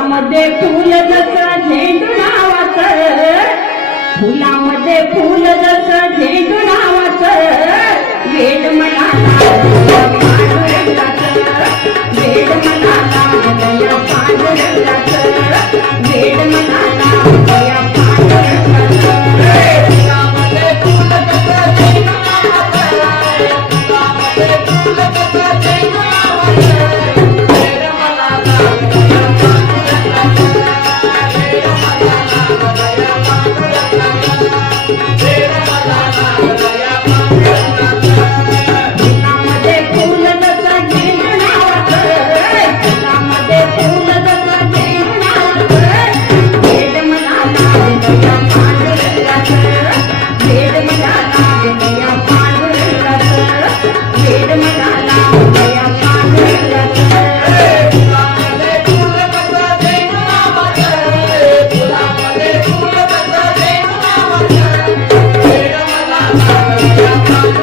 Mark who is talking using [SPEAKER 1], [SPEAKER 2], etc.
[SPEAKER 1] फुलामध्ये फुल जसं झेंडू नावाचं फुलामध्ये फुल जसं
[SPEAKER 2] Música